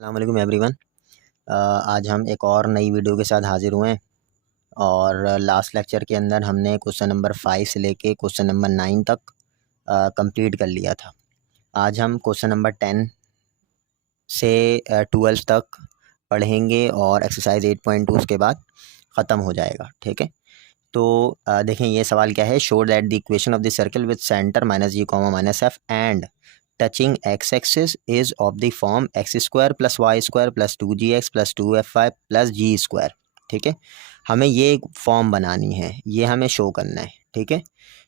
अस्सलाम वालेकुम एवरीवन। आज हम एक और नई वीडियो के साथ हाज़िर हुए हैं और लास्ट लेक्चर के अंदर हमने क्वेश्चन नंबर 5 से लेके क्वेश्चन नंबर 9 तक कंप्लीट कर लिया था। आज हम क्वेश्चन नंबर 10 से 12 तक पढ़ेंगे और एक्सरसाइज 8.2 उसके बाद ख़त्म हो जाएगा। ठीक है, तो देखें ये सवाल क्या है। Show that the equation of the circle with centre -g, -f and touching x axis is of the form x² + y² + 2gx + 2fy + g²। ठीक है, हमें ये एक फॉर्म बनानी है, ये हमें शो करना है। ठीक है,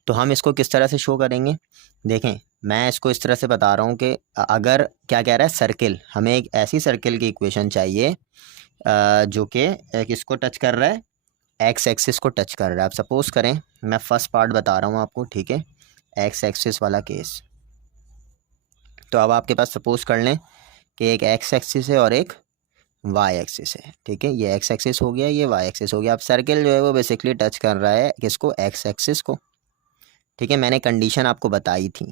तो हम इसको किस तरह से शो करेंगे। देखें, मैं इसको इस तरह से बता रहा हूँ कि अगर क्या कह रहा है, सर्किल, हमें एक ऐसी सर्किल की इक्वेशन चाहिए जो कि किसको टच कर रहा है, एक्स एक्सिस को टच कर रहा है। अब सपोज़ करें, मैं फर्स्ट पार्ट बता रहा हूँ आपको। ठीक है, एक्स एक्सिस वाला केस। तो अब आपके पास सपोज़ कर लें कि एक एक्स एक्सिस है और एक वाई एक्सिस है। ठीक है, ये एक्स एक्सिस हो गया, ये वाई एक्सिस हो गया। अब सर्किल जो है वो बेसिकली टच कर रहा है किसको, एक्स एक्सिस को। ठीक है, मैंने कंडीशन आपको बताई थी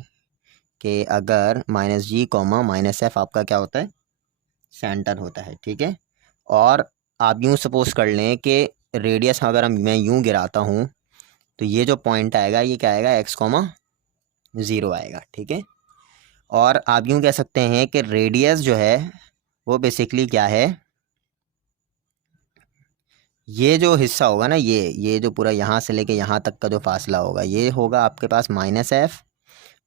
कि अगर -g, -f आपका क्या होता है, सेंटर होता है। ठीक है, और आप यूँ सपोज़ कर लें कि रेडियस अगर मैं यूँ गिराता हूँ तो ये जो पॉइंट आएगा ये क्या आएगा, x, 0 आएगा। ठीक है, और आप यूँ कह सकते हैं कि रेडियस जो है वो बेसिकली क्या है, ये जो हिस्सा होगा ना, ये जो पूरा यहाँ से लेके यहाँ तक का जो फासला होगा ये होगा आपके पास -f,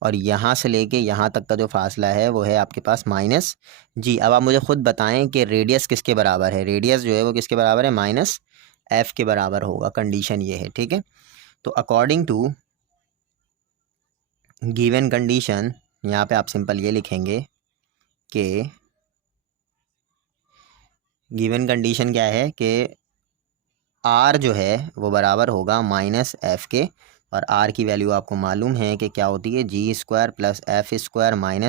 और यहाँ से लेके यहाँ तक का जो फासला है वो है आपके पास -g। अब आप मुझे खुद बताएं कि रेडियस किसके बराबर है। रेडियस जो है वो किसके बराबर है, -f के बराबर होगा। कंडीशन ये है। ठीक है, तो अकॉर्डिंग टू गिवन कंडीशन, यहाँ पे आप सिंपल ये लिखेंगे कि गिवन कंडीशन क्या है कि r जो है वो बराबर होगा -f के, और r की वैल्यू आपको मालूम है कि क्या होती है, g² + f²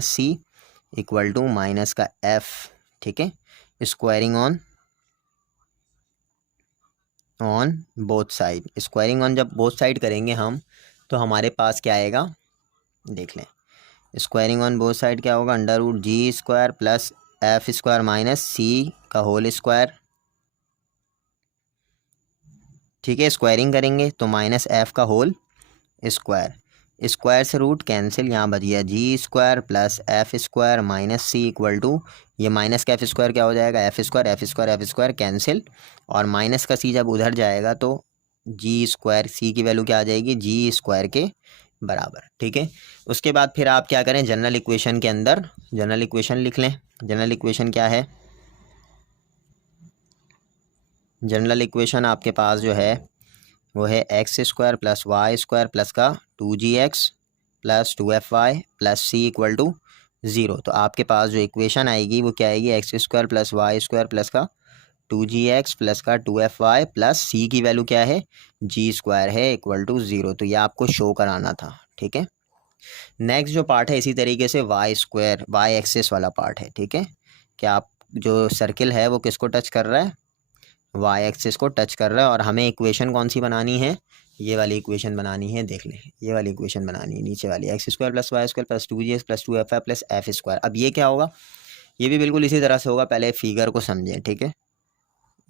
- c equal to minus का f। ठीक है, squaring on both side. Squaring on जब बोथ साइड करेंगे हम तो हमारे पास क्या आएगा, देख लें। स्क्वायरिंग ऑन बोथ साइड क्या होगा, √g² + f² - c का होल स्क्वायर। ठीक है, स्क्वायरिंग करेंगे तो -f का होल स्क्वायर, स्क्वायर से रूट कैंसिल, यहाँ बच गया g² + f² - c equal to, ये माइनस का f² क्या हो जाएगा, f² कैंसिल, और माइनस का c जब उधर जाएगा तो g², c की वैल्यू क्या आ जाएगी, g² के बराबर। ठीक है, उसके बाद फिर आप क्या करें, जनरल इक्वेशन के अंदर जनरल इक्वेशन लिख लें। जनरल इक्वेशन क्या है, जनरल इक्वेशन आपके पास जो है वो है x² + y² + का 2gx + 2fy + c equal to 0। तो आपके पास जो इक्वेशन आएगी वो क्या आएगी, x² + y² + का 2gx + का 2fy + c की वैल्यू क्या है, g² है इक्वल टू 0। तो ये आपको शो कराना था। ठीक है, नेक्स्ट जो पार्ट है इसी तरीके से y एक्सिस वाला पार्ट है। ठीक है, कि आप जो सर्किल है वो किसको टच कर रहा है, वाई एक्सिस को टच कर रहा है, और हमें इक्वेशन कौन सी बनानी है, ये वाली इक्वेशन बनानी है। देख लें, ये वाली इक्वेशन बनानी है, नीचे वाली, x² + y² + 2gx + 2fy + f²। अब ये क्या होगा, ये भी बिल्कुल इसी तरह से होगा। पहले फिगर को समझें। ठीक है,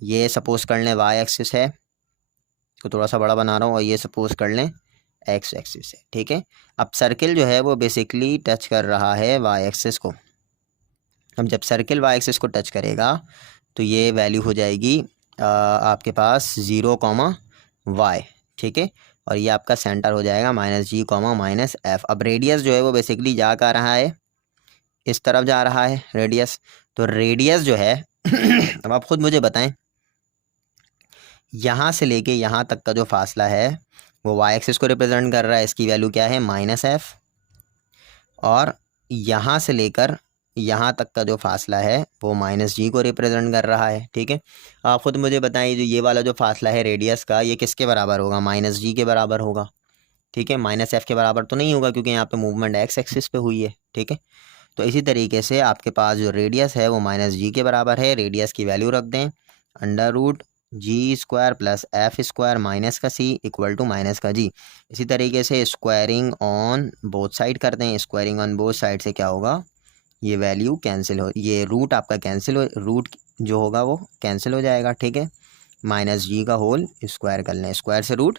ये सपोज कर लें वाई एक्सिस है, इसको थोड़ा सा बड़ा बना रहा हूँ, और ये सपोज कर लें एक्स एक्सिस है। ठीक है, अब सर्किल जो है वो बेसिकली टच कर रहा है वाई एक्सिस को। अब जब सर्किल वाई एक्सिस को टच करेगा तो ये वैल्यू हो जाएगी आपके पास 0, y। ठीक है, और ये आपका सेंटर हो जाएगा -g, -f। अब रेडियस जो है वो बेसिकली जा कर रहा है, इस तरफ जा रहा है रेडियस। तो रेडियस जो है अब आप खुद मुझे बताएं, यहाँ से लेके यहाँ तक का जो फासला है वो y एक्सिस को रिप्रेजेंट कर रहा है, इसकी वैल्यू क्या है, -f। और यहाँ से लेकर यहाँ तक का जो फासला है वो -g को रिप्रेजेंट कर रहा है। ठीक है, आप खुद मुझे बताइए, जो ये वाला जो फासला है रेडियस का, ये किसके बराबर होगा, -g के बराबर होगा। ठीक है, -f के बराबर तो नहीं होगा क्योंकि यहाँ पे मूवमेंट x एक्सिस पे हुई है। ठीक है, तो इसी तरीके से आपके पास जो रेडियस है वो -g के बराबर है। रेडियस की वैल्यू रख दें, √g² + f² - का c इक्वल टू माइनस का g। इसी तरीके से स्क्वायरिंग ऑन बोथ साइड कर दें। स्क्वायरिंग ऑन बोथ साइड से क्या होगा, ये वैल्यू कैंसिल हो, ये रूट आपका कैंसिल हो, रूट जो होगा वो कैंसिल हो जाएगा, ठीक है। माइनस जी का होल स्क्वायर कर लें, स्क्वायर से रूट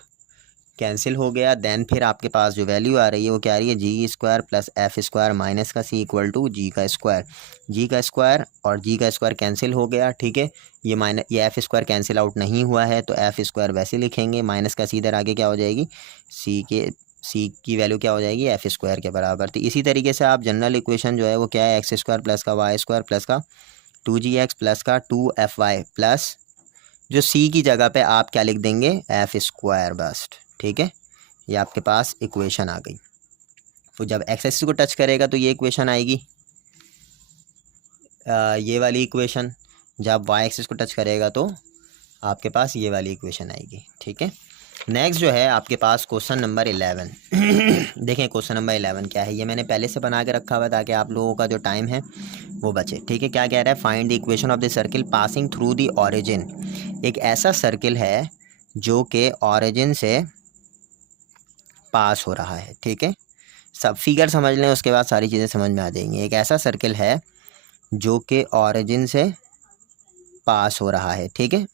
कैंसिल हो गया। देन फिर आपके पास जो वैल्यू आ रही है वो क्या आ रही है, G square plus F square minus का सी इक्वल टू जी का स्क्वायर। जी का स्क्वायर और जी का स्क्वायर कैंसिल हो गया, ठीक है। ये एफ स्क्वायर कैंसिल आउट नहीं हुआ है तो एफ स्क्वायर वैसे लिखेंगे, माइनस का सी इधर आगे क्या हो जाएगी, सी की वैल्यू क्या हो जाएगी, एफ स्क्वायर के बराबर थी। इसी तरीके से आप जनरल इक्वेशन जो है वो क्या है, एक्स स्क्वायर प्लस का वाई स्क्वायर प्लस का 2gx प्लस का 2fy प्लस जो सी की जगह पे आप क्या लिख देंगे, एफ स्क्वायर बस, ठीक है। ये आपके पास इक्वेशन आ गई। तो जब एक्स एक्सिस को टच करेगा तो ये इक्वेशन आएगी, ये वाली इक्वेशन। जब वाई एक्सिस को टच करेगा तो आपके पास ये वाली इक्वेशन आएगी, ठीक है। नेक्स्ट जो है आपके पास क्वेश्चन नंबर 11 देखें क्वेश्चन नंबर 11 क्या है, ये मैंने पहले से बना के रखा हुआ ताकि आप लोगों का जो टाइम है वो बचे, ठीक है। क्या कह रहा है, find the equation of the circle passing through the origin. एक ऐसा सर्किल है जो कि ऑरिजिन से पास हो रहा है, ठीक है। सब फिगर समझ लें, उसके बाद सारी चीज़ें समझ में आ जाएंगी। एक ऐसा सर्किल है जो कि ऑरिजिन से पास हो रहा है, ठीक है।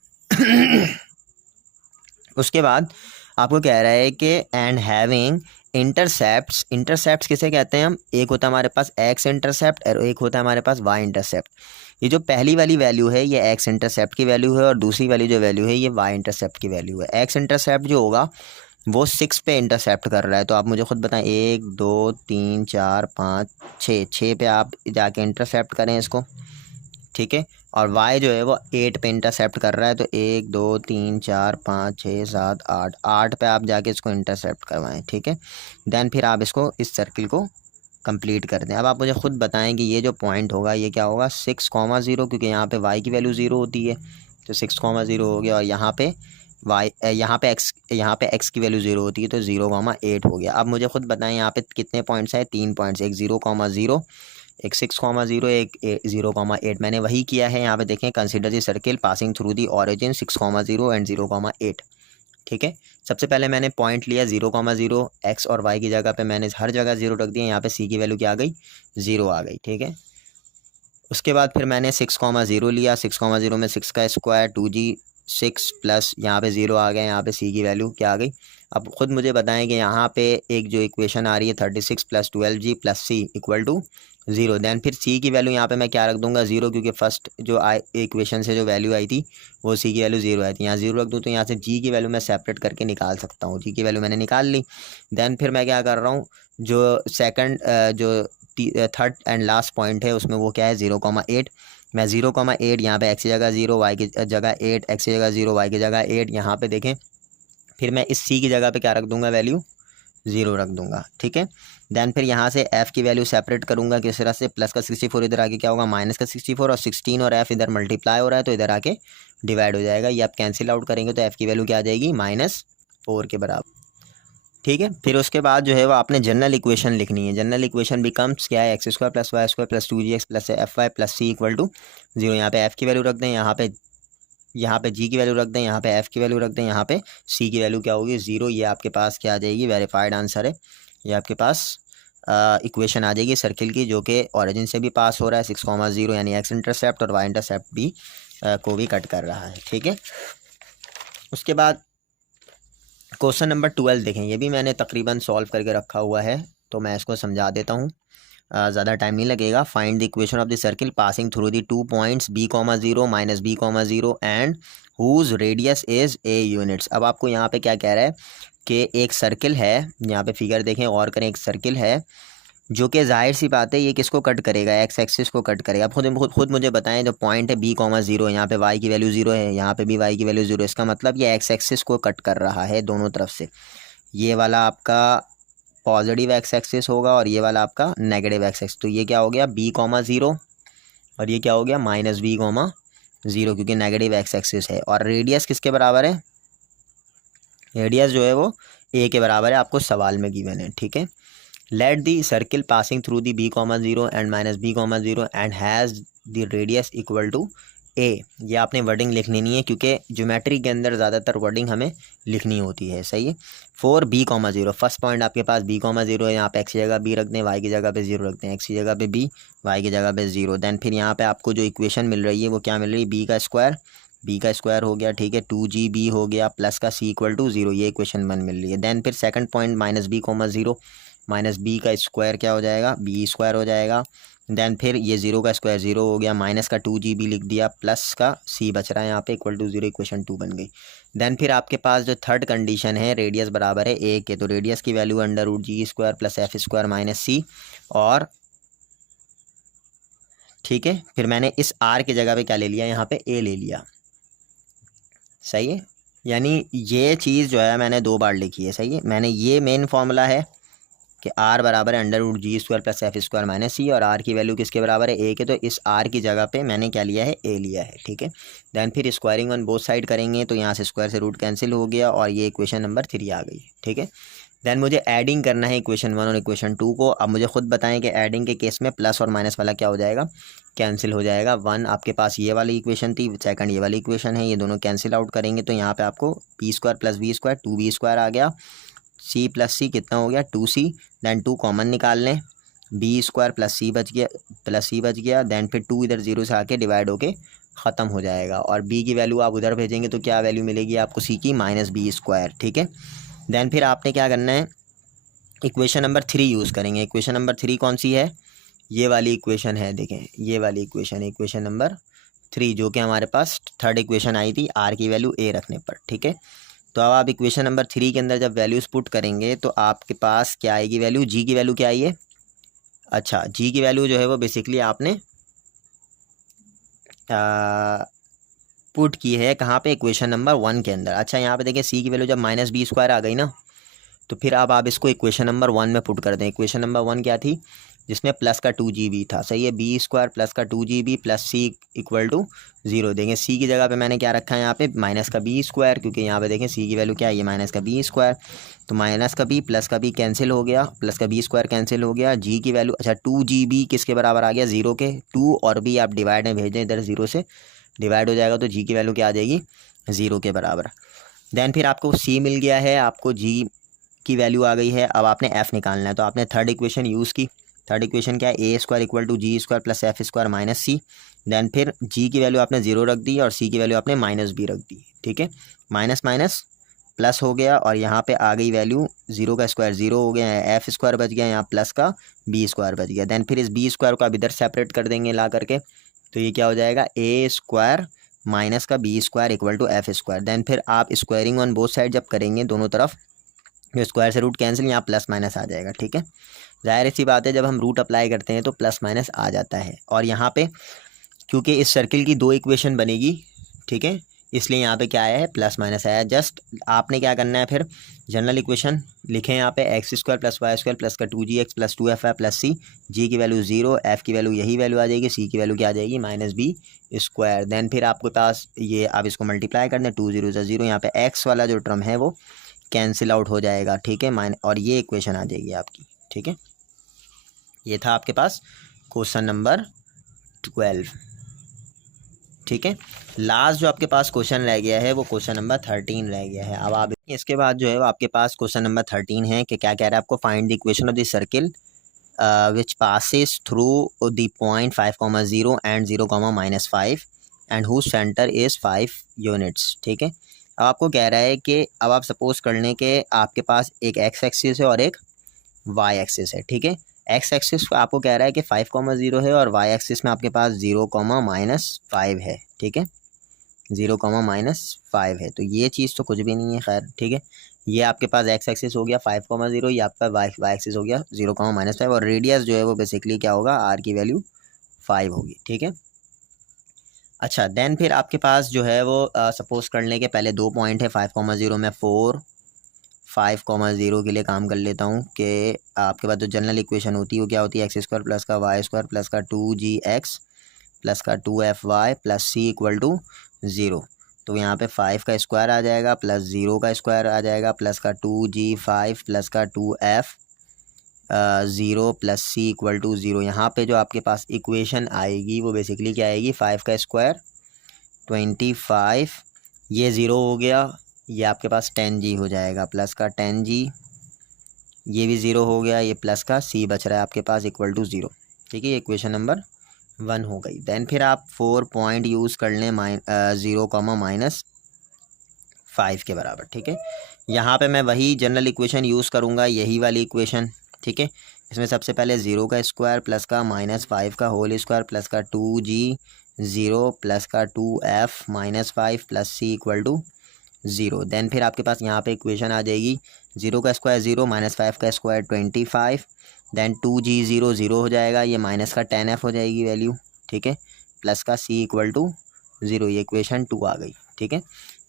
उसके बाद आपको कह रहा है कि एंड हैविंग इंटरसेप्ट्स। इंटरसेप्ट्स किसे कहते हैं हम, एक होता है हमारे पास एक्स इंटरसेप्ट और एक होता है हमारे पास वाई इंटरसेप्ट। ये जो पहली वाली वैल्यू है ये एक्स इंटरसेप्ट की वैल्यू है और दूसरी वाली जो वैल्यू है ये वाई इंटरसेप्ट की वैल्यू है। एक्स इंटरसेप्ट जो होगा वो 6 पे इंटरसेप्ट कर रहा है, तो आप मुझे खुद बताएं 1 2 3 4 5 6 पे आप जाके इंटरसेप्ट करें इसको, ठीक है। और y जो है वो 8 पे इंटरसेप्ट कर रहा है, तो 1 2 3 4 5 6 7 8 पे आप जाके इसको इंटरसेप्ट करवाएं, ठीक है। देन फिर आप इसको इस सर्किल को कंप्लीट कर दें। अब आप मुझे खुद बताएं कि ये जो पॉइंट होगा ये क्या होगा, 6,0, क्योंकि यहाँ पे y की वैल्यू 0 होती है तो 6,0 हो गया, और यहाँ पे x की वैल्यू 0 होती है तो 0,8 हो गया। अब मुझे खुद बताएं यहाँ पे कितने पॉइंट्स हैं, 3 पॉइंट्स, एक 0,0 एक 6,0 एक 0,8। मैंने वही किया है यहाँ पे, देखें consider the circle passing through the origin 6,0 and 0,8, ठीक है। सबसे पहले मैंने पॉइंट लिया 0,0, एक्स और वाई की जगह पे मैंने हर जगह 0 रख दिया, यहाँ पे सी की वैल्यू क्या आ गई, 0 आ गई, ठीक है। उसके बाद फिर मैंने 6,0 लिया, 6,0 में 6 का स्क्वायर 2g6 प्लस यहाँ पे 0 आ गया, यहाँ पे सी की वैल्यू क्या आ गई। अब ख़ुद मुझे बताएं कि यहाँ पे एक जो इक्वेशन आ रही है 36 plus 12g plus C equal to 0। Then फिर सी की वैल्यू यहाँ पे मैं क्या रख दूंगा, 0, क्योंकि फर्स्ट जो इक्वेशन से जो वैल्यू आई थी वो सी की वैल्यू 0 आई थी, यहाँ 0 रख दूँ तो यहाँ से जी की वैल्यू मैं सेपरेट करके निकाल सकता हूँ। जी की वैल्यू मैंने निकाल ली। दैन फिर मैं क्या कर रहा हूँ, जो सेकंड जो थर्ड एंड लास्ट पॉइंट है उसमें वो क्या है 0,8। मैं 0,8 यहाँ पे एक्स की जगह 0, वाई की जगह 8, एक्स की जगह 0, वाई की जगह 8, यहाँ पे देखें फिर मैं इस सी की जगह पे क्या रख दूंगा, वैल्यू 0 रख दूंगा, ठीक है। दैन फिर यहाँ से f की वैल्यू सेपरेट करूँगा किस तरह से, प्लस का 64 इधर आके क्या होगा माइनस का 64, और 16 और f इधर मल्टीप्लाई हो रहा है तो इधर आके डिवाइड हो जाएगा। ये आप कैंसिल आउट करेंगे तो f की वैल्यू क्या आ जाएगी, -4 के बराबर, ठीक है। फिर उसके बाद जो है वो आपने जनरल इक्वेशन लिखनी है। जनरल इक्वेशन बिकम्स क्या है, X square plus Y square plus 2gx plus F Y plus C equal to 0। यहाँ पे f की वैल्यू रख दें, यहाँ पे g की वैल्यू रख दें, यहाँ पे f की वैल्यू रख दें, यहाँ पे c की वैल्यू क्या होगी, 0। ये आपके पास क्या आ जाएगी, वेरीफाइड आंसर है। ये आपके पास इक्वेशन आ जाएगी सर्किल की जो कि ओरिजिन से भी पास हो रहा है 6,0, यानी एक्स इंटरसेप्ट और वाई इंटरसेप्ट भी को भी कट कर रहा है, ठीक है। उसके बाद क्वेश्चन नंबर 12 देखें, ये भी मैंने तकरीबन सॉल्व करके रखा हुआ है तो मैं इसको समझा देता हूँ, ज़्यादा टाइम नहीं लगेगा। Find the equation of the circle passing through the 2 points b,0 minus b,0 and whose radius is a units. अब आपको यहाँ पे क्या कह रहा है कि एक सर्किल है, यहाँ पे फिगर देखें और करें, एक सर्किल है जो कि जाहिर सी बात है ये किसको कट करेगा, एक्स एक्सिस को कट करेगा। आप खुद मुझे बताएं, जो पॉइंट है b,0, यहाँ पे y की वैल्यू 0 है, यहाँ पे भी y की वैल्यू 0 है, इसका मतलब ये एक्स एक्सिस को कट कर रहा है दोनों तरफ से। ये वाला आपका पॉजिटिव एक्स एक्सिस होगा और ये वाला आपका नेगेटिव एक्स एक्सिस। तो ये क्या हो गया b,0 और ये क्या हो गया -b,0, क्योंकि नेगेटिव एक्स एक्सिस है। और रेडियस किसके बराबर है, रेडियस जो है वो a के बराबर है, आपको सवाल में गिवन है, ठीक है। Let the circle passing through the b,0 and -b,0 and has the radius equal to a, ये आपने वर्डिंग लिखनी नहीं है क्योंकि ज्योमेट्री के अंदर ज़्यादातर वर्डिंग हमें लिखनी होती है, सही है। 4 b, 0, फर्स्ट पॉइंट आपके पास b, 0 है, यहाँ पे x की जगह b रख दें, y की जगह पे 0 रखते हैं, x की जगह पे b, y की जगह पे 0। देन फिर यहाँ पे आपको जो इक्वेशन मिल रही है वो क्या मिल रही है, b का स्क्वायर हो गया, ठीक है, 2gb हो गया, प्लस का c इक्वल टू 0, ये इक्वेशन 1 मिल रही है। देन फिर सेकंड पॉइंट -b, 0, -b का स्क्वायर क्या हो जाएगा, b स्क्वायर हो जाएगा। देन फिर ये 0 का स्क्वायर 0 हो गया, माइनस का 2gb लिख दिया, प्लस का c बच रहा है यहाँ पे इक्वल टू 0, इक्वेशन 2 बन गई। देन फिर आपके पास जो थर्ड कंडीशन है, रेडियस बराबर है a के, तो रेडियस की value √g² plus f² minus c, और ठीक है, फिर मैंने इस r की जगह पे क्या ले लिया, यहाँ पे a ले लिया, सही है। यानी ये चीज़ जो है मैंने 2 बार लिखी है, सही है। मैंने ये मेन फॉर्मूला है कि r बराबर है √g² plus f² minus c, और r की वैल्यू किसके बराबर है, a के, तो इस r की जगह पे मैंने क्या लिया है, a लिया है, ठीक है। देन फिर स्क्वायरिंग ऑन बोथ साइड करेंगे तो यहाँ से स्क्वायर से रूट कैंसिल हो गया और ये इक्वेशन नंबर 3 आ गई, ठीक है। देन मुझे ऐडिंग करना है इक्वेशन 1 और इक्वेशन 2 को। अब मुझे खुद बताएं कि ऐडिंग के केस में प्लस और माइनस वाला क्या हो जाएगा, कैंसिल हो जाएगा। 1 आपके पास ये वाली इक्वेशन थी, सेकंड ये वाली इक्वेशन है, ये दोनों कैंसिल आउट करेंगे तो यहाँ पे आपको p² प्लस b² 2b² आ गया, c प्लस c कितना हो गया, 2c। देन 2 कॉमन निकाल लें, b² प्लस c बच गया। देन फिर 2 इधर 0 से आके डिवाइड होके ख़त्म हो जाएगा, और b की वैल्यू आप उधर भेजेंगे तो क्या वैल्यू मिलेगी आपको, c की -b², ठीक है। देन फिर आपने क्या करना है, इक्वेशन नंबर 3 यूज़ करेंगे। इक्वेशन नंबर 3 कौन सी है, ये वाली इक्वेशन है, देखें ये वाली इक्वेशन है, इक्वेशन नंबर 3, जो कि हमारे पास थर्ड इक्वेशन आई थी r की वैल्यू a रखने पर, ठीक है। तो अब आप इक्वेशन नंबर 3 के अंदर जब वैल्यूज़ पुट करेंगे तो आपके पास क्या आएगी वैल्यू, g की वैल्यू क्या आई है, अच्छा g की वैल्यू जो है वो बेसिकली आपने पुट की है कहाँ पे, इक्वेशन नंबर 1 के अंदर। अच्छा यहाँ पे देखिए c की वैल्यू जब -b² आ गई ना, तो फिर अब आप इसको इक्वेशन नंबर 1 में पुट कर दें। इक्वेशन नंबर 1 क्या थी, जिसमें प्लस का 2gb था, सही है, b² प्लस का 2gb plus c equal to 0 देंगे। c की जगह पे मैंने क्या रखा है यहाँ पे, माइनस का b², क्योंकि यहाँ पे देखें c की वैल्यू क्या है, ये माइनस का b², तो माइनस का b प्लस का b कैंसिल हो गया, प्लस का b² कैंसिल हो गया। g की वैल्यू, अच्छा 2gb किसके बराबर आ गया, 0 के, 2 और b आप डिवाइड में भेज दें, इधर 0 से डिवाइड हो जाएगा तो g की वैल्यू क्या आ जाएगी, 0 के बराबर। देन फिर आपको c मिल गया है, आपको g की वैल्यू आ गई है। अब आपने f निकालना है, तो आपने थर्ड इक्वेशन यूज़ की। थर्ड इक्वेशन क्या है, a² equal to g² plus f² minus c। Then फिर g की वैल्यू आपने 0 रख दी और c की वैल्यू आपने -b रख दी, ठीक है। माइनस माइनस प्लस हो गया, और यहाँ पे आ गई वैल्यू, 0 का स्क्वायर 0 हो गया है, f² बच गया, यहाँ प्लस का b² बच गया। देन फिर इस b² को आप इधर सेपरेट कर देंगे ला करके, तो ये क्या हो जाएगा, a² माइनस का b² equal to f²। Then फिर आप स्क्वायरिंग ऑन बोथ साइड जब करेंगे दोनों तरफ, जो स्क्वायर से रूट कैंसिल, यहाँ प्लस माइनस आ जाएगा, ठीक है। जाहिर सी बात है जब हम रूट अप्लाई करते हैं तो प्लस माइनस आ जाता है, और यहाँ पे क्योंकि इस सर्किल की 2 इक्वेशन बनेगी, ठीक है, इसलिए यहाँ पे क्या आया है, प्लस माइनस आया। जस्ट आपने क्या करना है, फिर जनरल इक्वेशन लिखें यहाँ पे, x² प्लस y² प्लस का 2gx plus 2fy plus c, g की वैल्यू 0, f की वैल्यू यही वैल्यू आ जाएगी, c की वैल्यू क्या आ जाएगी, -b²। देन फिर आपके पास ये, आप इसको मल्टीप्लाई कर दें, 2 0 0, यहाँ पे x वाला जो टर्म है वो कैंसिल आउट हो जाएगा, ठीक है, और ये इक्वेशन आ जाएगी आपकी, ठीक है। ये था आपके पास क्वेश्चन नंबर 12, ठीक है। लास्ट जो आपके पास क्वेश्चन रह गया है वो क्वेश्चन नंबर 13 रह गया है। अब आप इसके बाद जो है वो आपके पास क्वेश्चन नंबर 13 है कि क्या कह रहा है आपको, find the equation of the circle which passes through the point 5, 0 and 0, -5 and whose centre is 5 units, ठीक है। अब आपको कह रहा है कि अब आप सपोज कर लें कि आपके पास एक एक्स एक्सिस है और एक वाई एक्सिस है, ठीक है। एक्स एक्सिस आपको कह रहा है कि 5, 0 है, और वाई एक्सिस में आपके पास 0, -5 है, ठीक है, 0, -5 है। तो ये चीज़ तो कुछ भी नहीं है, खैर, ठीक है। ये आपके पास एक्स एक्सिस हो गया 5, 0, ये आपका वाई एक्सिस हो गया 0, -5, और रेडियस जो है वो बेसिकली क्या होगा, आर की वैल्यू 5 होगी, ठीक है। अच्छा, देन फिर आपके पास जो है वो सपोज करने के पहले 2 पॉइंट है, 5, 0 में 4, 5, 0 के लिए काम कर लेता हूँ कि आपके पास जो जनरल इक्वेशन होती है वो क्या होती है, x² प्लस का y² प्लस का 2gx प्लस का 2fy plus c equal to 0। तो यहाँ पे 5 का स्क्वायर आ जाएगा प्लस 0 का स्क्वायर आ जाएगा प्लस का 2g5 प्लस का 2f 0 plus c equal to 0। यहाँ पे जो आपके पास इक्वेशन आएगी वो बेसिकली क्या आएगी, 5 का स्क्वायर 25, ये ज़ीरो हो गया, ये आपके पास 10g हो जाएगा, प्लस का 10g, ये भी ज़ीरो हो गया, ये प्लस का c बच रहा है आपके पास इक्वल टू ज़ीरो। ठीक है, ये इक्वेशन नंबर 1 हो गई। देन फिर आप 4 पॉइंट यूज़ कर लें 0, -5 के बराबर। ठीक है, यहाँ पे मैं वही जनरल इक्वेशन यूज़ करूँगा, यही वाली इक्वेशन। ठीक है, इसमें सबसे पहले 0 का स्क्वायर प्लस का -5 का होल स्क्वायर प्लस का 2g 0 प्लस का 2f -5 plus c equal to 0। Then फिर आपके पास यहाँ पे इक्वेशन आ जाएगी 0 का स्क्वायर 0 -5 का स्क्वायर 25, देन 2g 0 0 हो जाएगा, ये माइनस का 10f हो जाएगी वैल्यू। ठीक है, प्लस का c इक्वल टू 0, ये इक्वेशन 2 आ गई। ठीक है,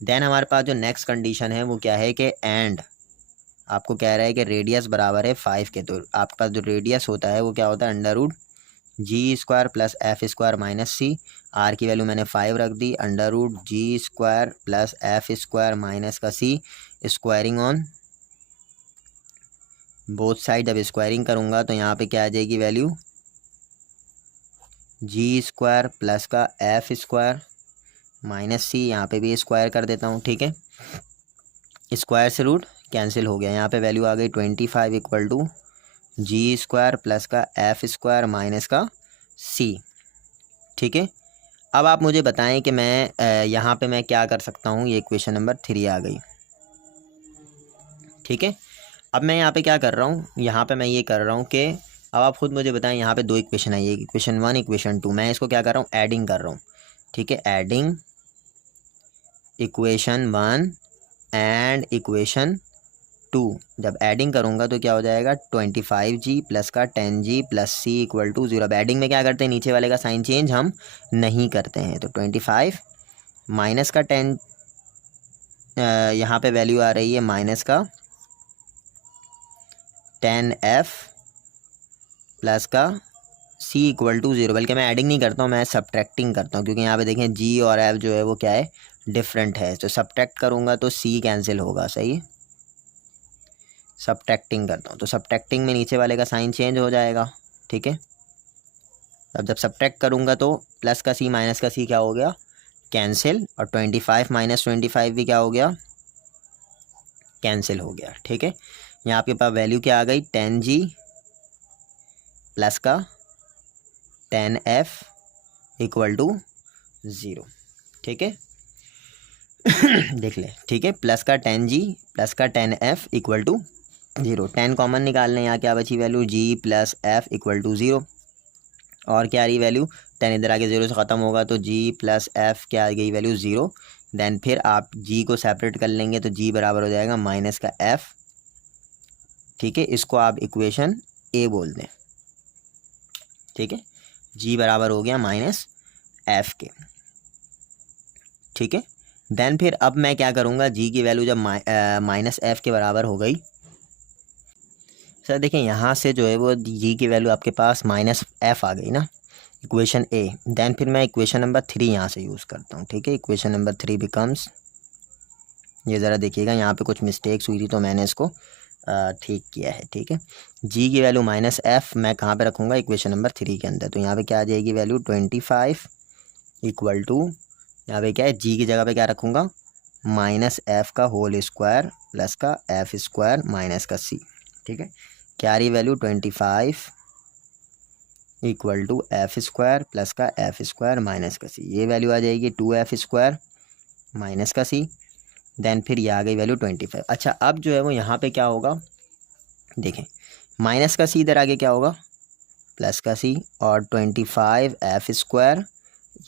देन हमारे पास जो नेक्स्ट कंडीशन है वो क्या है कि एंड आपको कह रहा है कि रेडियस बराबर है 5 के, तो आपके पास जो रेडियस होता है वो क्या होता है √g² plus f square minus c। r की वैल्यू मैंने 5 रख दी, √g² plus f square minus का c, squaring on both side. जब स्क्वायरिंग करूँगा तो यहाँ पे क्या आ जाएगी वैल्यू g² प्लस का f स्क्वायर माइनस c, यहाँ पे भी स्क्वायर कर देता हूँ। ठीक है, स्क्वायर से रूट कैंसिल हो गया, यहाँ पे वैल्यू आ गई 25 इक्वल टू g² प्लस का f स्क्वायर माइनस का c। ठीक है, अब आप मुझे बताएं कि मैं यहाँ पे मैं क्या कर सकता हूँ। ये इक्वेशन नंबर 3 आ गई। ठीक है, अब मैं यहाँ पे क्या कर रहा हूँ, यहाँ पे मैं ये कर रहा हूँ कि अब आप खुद मुझे बताएं, यहाँ पे दो इक्वेशन आई है, इक्वेशन 1 इक्वेशन 2, मैं इसको क्या कर रहा हूँ, एडिंग कर रहा हूँ। ठीक है, एडिंग इक्वेशन 1 एंड इक्वेशन 2, जब एडिंग करूँगा तो क्या हो जाएगा 25g प्लस का 10g plus c equal to 0। अब एडिंग में क्या करते हैं, नीचे वाले का साइन चेंज हम नहीं करते हैं, तो 25 माइनस का 10, यहाँ पे वैल्यू आ रही है माइनस का 10f प्लस का c इक्वल टू 0। बल्कि मैं एडिंग नहीं करता हूँ, मैं सब्ट्रैक्टिंग करता हूँ, क्योंकि यहाँ पे देखें g और f जो है वो क्या है, डिफरेंट है। तो सब्ट्रैक्ट करूँगा तो c कैंसिल होगा, सही है। सब्ट्रैक्टिंग करता हूँ तो सब्ट्रैक्टिंग में नीचे वाले का साइन चेंज हो जाएगा। ठीक है, अब जब सब्ट्रैक्ट करूँगा तो प्लस का c माइनस का c क्या हो गया, कैंसिल, और 25 माइनस 25 भी क्या हो गया, कैंसिल हो गया। ठीक है, यहाँ आपके पास वैल्यू क्या आ गई 10g प्लस का 10f इक्वल टू 0। ठीक है देख ले। ठीक है, प्लस का 10g प्लस का 10f इक्वल टू 0, 10 कॉमन निकाल लें, यहाँ क्या बची value g plus f equal to 0, और क्या आ रही वैल्यू 10 इधर आके 0 से ख़त्म होगा तो g प्लस f क्या आ गई वैल्यू 0। देन फिर आप g को सेपरेट कर लेंगे तो g बराबर हो जाएगा माइनस का f। ठीक है, इसको आप इक्वेशन a बोल दें। ठीक है, g बराबर हो गया माइनस f के। ठीक है, देन फिर अब मैं क्या करूँगा, g की वैल्यू जब माइनस f के बराबर हो गई, सर देखें यहाँ से जो है वो g की वैल्यू आपके पास माइनस f आ गई ना, इक्वेशन a। देन फिर मैं इक्वेशन नंबर 3 यहाँ से यूज़ करता हूँ। ठीक है, इक्वेशन नंबर 3 बिकम्स, ये ज़रा देखिएगा यहाँ पे कुछ मिस्टेक्स हुई थी तो मैंने इसको ठीक किया है। ठीक है, g की वैल्यू माइनस f मैं कहाँ पे रखूँगा, इक्वेशन नंबर 3 के अंदर। तो यहाँ पे क्या आ जाएगी वैल्यू 25 इक्वल टू, यहाँ पे क्या है g की जगह पे क्या रखूँगा, माइनस f का होल स्क्वायर प्लस का f स्क्वायर माइनस का c। ठीक है, क्या आ रही value 25 equal to F square plus का एफ स्क्वायर माइनस का सी, ये वैल्यू आ जाएगी 2f स्क्वायर माइनस का सी। देन फिर ये आ गई वैल्यू 25। अच्छा, अब जो है वो यहाँ पे क्या होगा, देखें माइनस का सी इधर आगे क्या होगा, प्लस का सी, और 25 एफ स्क्वायर,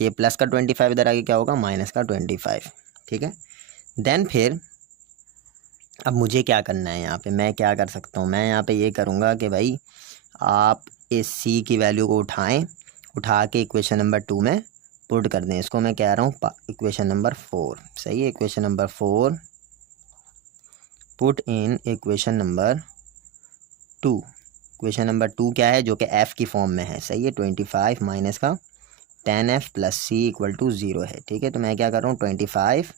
ये प्लस का 25 इधर आगे क्या होगा, माइनस का 25। ठीक है, देन फिर अब मुझे क्या करना है, यहाँ पे मैं क्या कर सकता हूँ, मैं यहाँ पे ये करूँगा कि भाई आप इस सी की वैल्यू को उठा के इक्वेशन नंबर 2 में पुट कर दें। इसको मैं कह रहा हूँ इक्वेशन नंबर 4, सही है। Equation number 4 put in equation number 2। Equation number 2 क्या है, जो कि एफ़ की फॉर्म में है, सही है। 25 माइनस का 10f plus C equal to 0 है। ठीक है, तो मैं क्या कर रहा हूँ 25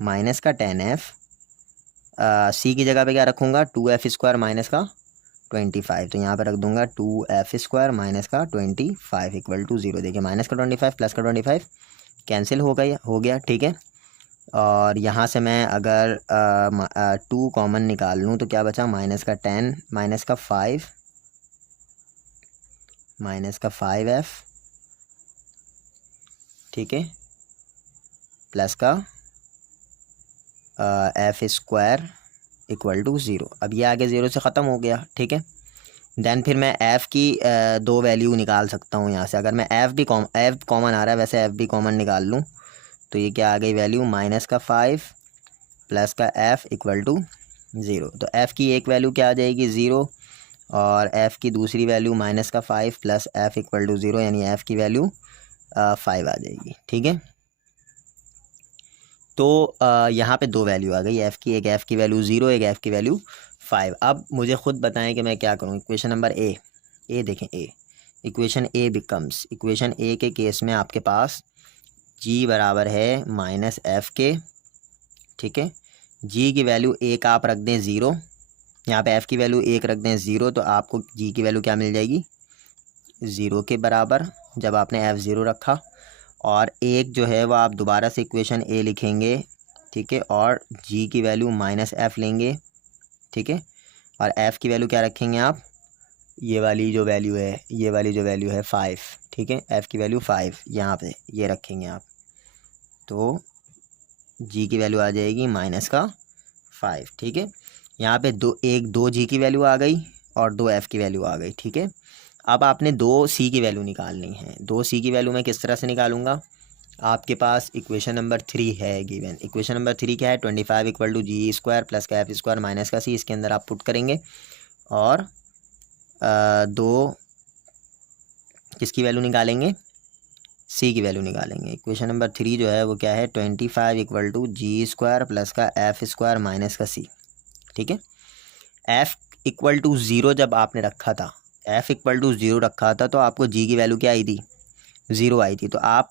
माइनस का 10f, सी की जगह पे क्या रखूँगा 2f स्क्वायर माइनस का 25, तो यहाँ पे रख दूंगा 2f स्क्वायर माइनस का 25 इक्वल टू 0। देखिए माइनस का 25 प्लस का 25 कैंसिल हो गया ठीक है। और यहाँ से मैं अगर 2 कॉमन निकाल लूँ तो क्या बचा, -10 -5f ठीक है, प्लस का f² इक्वल टू 0। अब ये आगे 0 से ख़त्म हो गया ठीक है। देन फिर मैं f की 2 वैल्यू निकाल सकता हूँ यहाँ से। अगर मैं f कॉमन आ रहा है, वैसे f भी कॉमन निकाल लूँ तो ये क्या आ गई वैल्यू, -5 प्लस का f इक्वल टू 0। तो f की एक वैल्यू क्या आ जाएगी 0, और f की दूसरी value -5 plus f equal to 0, यानी f की वैल्यू 5 आ जाएगी ठीक है। तो यहाँ पे 2 वैल्यू आ गई f की, एक f की वैल्यू 0, एक f की वैल्यू 5। अब मुझे ख़ुद बताएं कि मैं क्या करूँ। इक्वेशन नंबर ए देखें, इक्वेशन ए बिकम्स, इक्वेशन ए के केस में आपके पास g बराबर है -f के ठीक है। g की वैल्यू 1 आप रख दें 0, यहाँ पे f की वैल्यू 1 रख दें 0, तो आपको g की वैल्यू क्या मिल जाएगी 0 के बराबर, जब आपने f0 रखा। और एक जो है वो आप दोबारा से इक्वेशन ए लिखेंगे ठीक है, और g की वैल्यू -f लेंगे ठीक है, और f की वैल्यू क्या रखेंगे आप, ये वाली जो वैल्यू है 5 ठीक है, f की वैल्यू 5 यहाँ पे ये रखेंगे आप, तो g की वैल्यू आ जाएगी -5 ठीक है। यहाँ पे 2 g की वैल्यू आ गई और 2 f की वैल्यू आ गई ठीक है। अब आपने 2 c की वैल्यू निकालनी है। 2 c की वैल्यू मैं किस तरह से निकालूंगा, आपके पास इक्वेशन नंबर 3 है गिवन। इक्वेशन नंबर 3 क्या है, 25 इक्वल टू g² प्लस का f² माइनस का c, इसके अंदर आप पुट करेंगे और 2 किसकी वैल्यू निकालेंगे, c की वैल्यू निकालेंगे। इक्वेशन नंबर 3 जो है वो क्या है, 25 इक्वल टू g² प्लस का f² माइनस का c ठीक है। f इक्वल टू 0 जब आपने रखा था, f इक्वल टू 0 रखा था, तो आपको g की वैल्यू क्या आई थी 0 आई थी। तो आप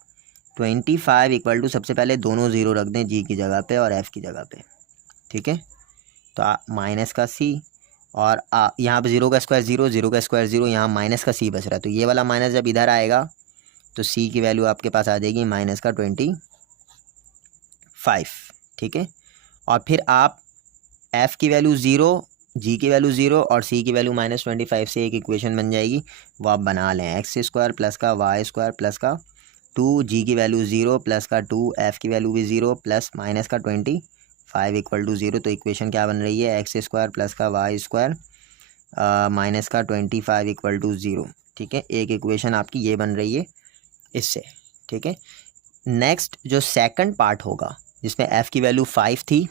25 इक्वल टू सबसे पहले दोनों 0 रख दें, g की जगह पे और f की जगह पे ठीक है। तो माइनस का c, और यहाँ पे 0 का स्क्वायर 0, 0 का स्क्वायर 0, यहाँ माइनस का c बच रहा है। तो ये वाला माइनस जब इधर आएगा तो c की वैल्यू आपके पास आ जाएगी -25 ठीक है। और फिर आप f की वैल्यू 0, g की वैल्यू 0 और c की वैल्यू -25 से एक इक्वेशन बन जाएगी, वो आप बना लें, x² प्लस का y² प्लस का 2, g की वैल्यू 0 प्लस का 2, f की वैल्यू भी 0 प्लस माइनस का 25 इक्वल टू 0। तो इक्वेशन क्या बन रही है, x² प्लस का y² माइनस का 25 इक्वल टू 0 ठीक है। एक इक्वेशन आपकी ये बन रही है इससे ठीक है। नेक्स्ट जो सेकंड पार्ट होगा, जिसमें f की वैल्यू 5 थी,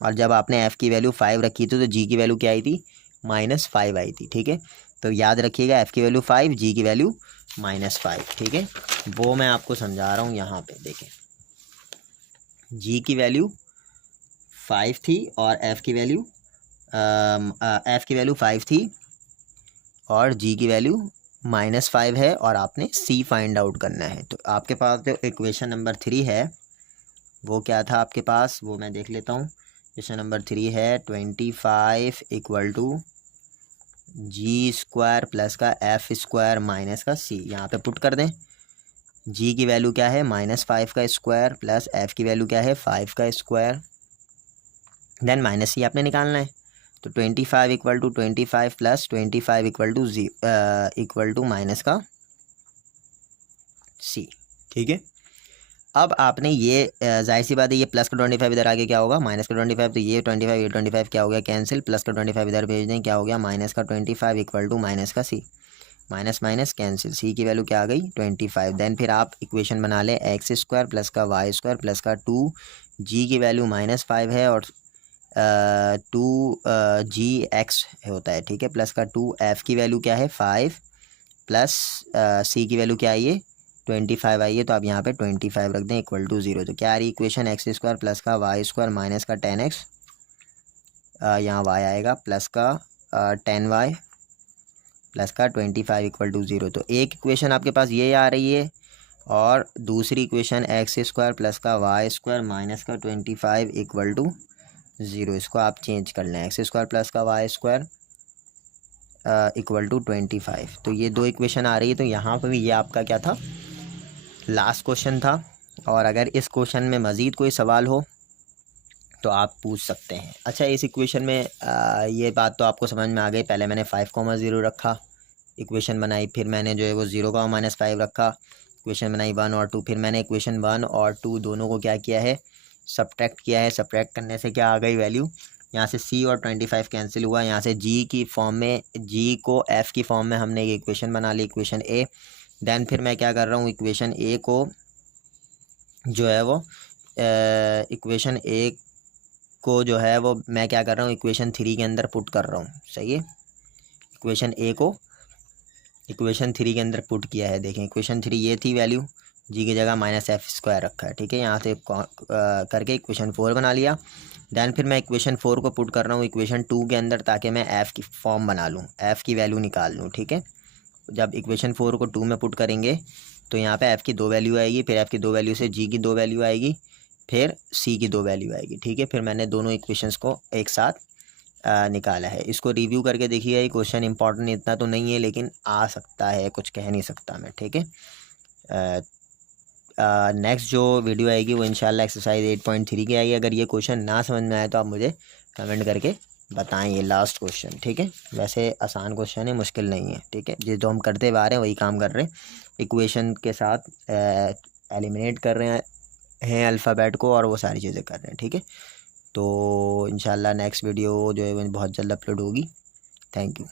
और जब आपने f की वैल्यू 5 रखी थी तो g की वैल्यू क्या आई थी -5 आई थी ठीक है। तो याद रखिएगा f की वैल्यू 5, g की वैल्यू -5 ठीक है। वो मैं आपको समझा रहा हूँ, यहाँ पे देखें, g की वैल्यू 5 थी और f की वैल्यू 5 थी और g की वैल्यू -5 है, और आपने c फाइंड आउट करना है। तो आपके पास जो इक्वेशन नंबर 3 है वो क्या था आपके पास, वो मैं देख लेता हूँ। इक्वेशन नंबर 3 है 25 इक्वल टू g² प्लस का f² माइनस का c, यहाँ पे पुट कर दें। g की वैल्यू क्या है -5 का स्क्वायर प्लस f की वैल्यू क्या है 5 का स्क्वायर, देन माइनस c आपने निकालना है। तो 25 equal to 25 plus 25 equal to minus का c ठीक है। अब आपने ये जाहिर सी बात है, ये प्लस का 25 इधर आगे क्या होगा माइनस का 25, तो ये 25 क्या हो गया कैंसिल, प्लस का 25 इधर भेज दें, क्या हो गया माइनस का 25 इक्वल टू माइनस का c, minus minus cancel, c की वैल्यू क्या आ गई 25। देन फिर आप इक्वेशन बना लें x² प्लस का y² प्लस का 2, g की वैल्यू -5 है और 2gx होता है ठीक है, प्लस का 2, f की वैल्यू क्या है 5 प्लस c की वैल्यू क्या आई है 25 आई है। तो आप यहाँ पे 25 रख दें इक्वल टू 0। तो क्या आ रही इक्वेशन x² प्लस का y² माइनस का 10x, यहाँ y आएगा प्लस का 10y प्लस का 25 इक्वल टू 0। तो एक इक्वेशन आपके पास ये आ रही है, और दूसरी इक्वेशन x² प्लस का y² माइनस का 25 इक्वल टू 0, इसको आप चेंज कर लें, x² प्लस का y² इक्वल टू 25। तो ये 2 इक्वेशन आ रही है। तो यहाँ पर भी ये आपका क्या था लास्ट क्वेश्चन था, और अगर इस क्वेश्चन में मज़ीद कोई सवाल हो तो आप पूछ सकते हैं। अच्छा, इस इक्वेशन में ये बात तो आपको समझ में आ गई। पहले मैंने 5,0 रखा, इक्वेशन बनाई, फिर मैंने जो है वो 0,-5 रखा, इक्वेशन बनाई 1 और 2, फिर मैंने इक्वेशन 1 और 2 दोनों को क्या किया है, सब्ट्रैक्ट किया है। सब्ट्रैक्ट करने से क्या आ गई वैल्यू, यहाँ से c और 25 कैंसिल हुआ, यहाँ से g की फॉर्म में, g को f की फॉर्म में हमने ये इक्वेशन बना ली, इक्वेशन a। देन फिर मैं क्या कर रहा हूँ, इक्वेशन a को जो है वो इक्वेशन a को जो है वो मैं क्या कर रहा हूँ, इक्वेशन 3 के अंदर पुट कर रहा हूँ। सही है, इक्वेशन a को इक्वेशन 3 के अंदर पुट किया है। देखें, इक्वेशन 3 ये थी वैल्यू, जी की जगह -f² रखा है। ठीक है, यहाँ से करके इक्वेशन 4 बना लिया। दैन फिर मैं इक्वेशन 4 को पुट कर रहा हूँ इक्वेशन 2 के अंदर, ताकि मैं f की फॉर्म बना लूँ, f की वैल्यू निकाल लूँ। ठीक है, जब इक्वेशन 4 को 2 में पुट करेंगे तो यहाँ पे f की 2 वैल्यू आएगी, फिर f की 2 वैल्यू से g की 2 वैल्यू आएगी, फिर c की 2 वैल्यू आएगी। ठीक है, फिर मैंने दोनों इक्वेशंस को एक साथ निकाला है। इसको रिव्यू करके देखिए, ये क्वेश्चन इंपॉर्टेंट इतना तो नहीं है, लेकिन आ सकता है, कुछ कह नहीं सकता मैं। ठीक है, नेक्स्ट जो वीडियो आएगी वो इंशाल्लाह एक्सरसाइज 8.3 की आएगी। अगर ये क्वेश्चन ना समझ में आए तो आप मुझे कमेंट करके बताएं, ये लास्ट क्वेश्चन। ठीक है, वैसे आसान क्वेश्चन है, मुश्किल नहीं है। ठीक है, जो हम करते हुए आ रहे हैं वही काम कर रहे हैं, इक्वेशन के साथ एलिमिनेट कर रहे हैं अल्फ़ाबेट को, और वो सारी चीज़ें कर रहे हैं। ठीक है, तो इंशाल्लाह नेक्स्ट वीडियो जो है वो बहुत जल्द अपलोड होगी। Thank you.